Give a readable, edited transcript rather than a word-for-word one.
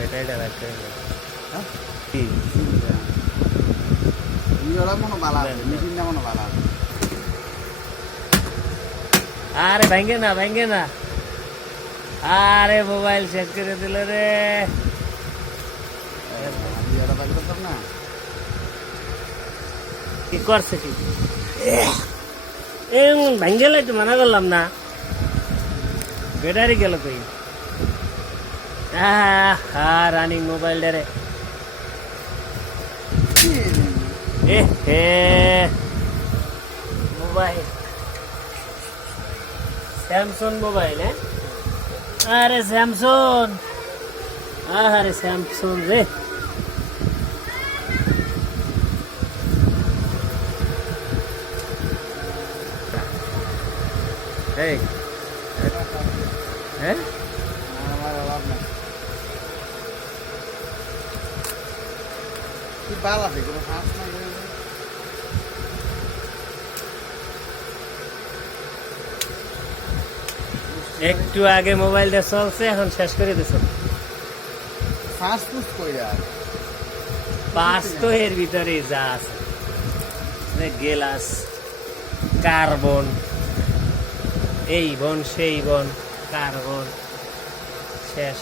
ব্যাটারিটা রাখতে হবে। হ্যাঁ? কি? ইওরা মনে ভালো আছে, মেশিনটা মনে ভালো আছে। আরে ভাঙ্গে না ভাঙ্গে না, আরে মোবাইল শেষ করে দিল রে। ইওরা বাইক করতাম না। কি করছে কি ভাঙ্গে তো মানা করলাম না, ব্যাটারি গেল কই। রানিং মোবাইল রে। এ হে মোবাইল স্যামসং মোবাইল, হ্যাঁ? আরে স্যামসং, আরে স্যামসং রে। এই হ্যাঁ আমার অভাব নাই। কি ভালো আছে, কোনো ফাঁস নাই। একটু আগে মোবাইলটা চলছে, এখন শেষ করে দিছ। ফাঁস ফুস কইরা পাঁচ তো এর ভিতরে যা আছে, গ্লাস, কার্বন, এই বন সেই বন, কার্বন শেষ।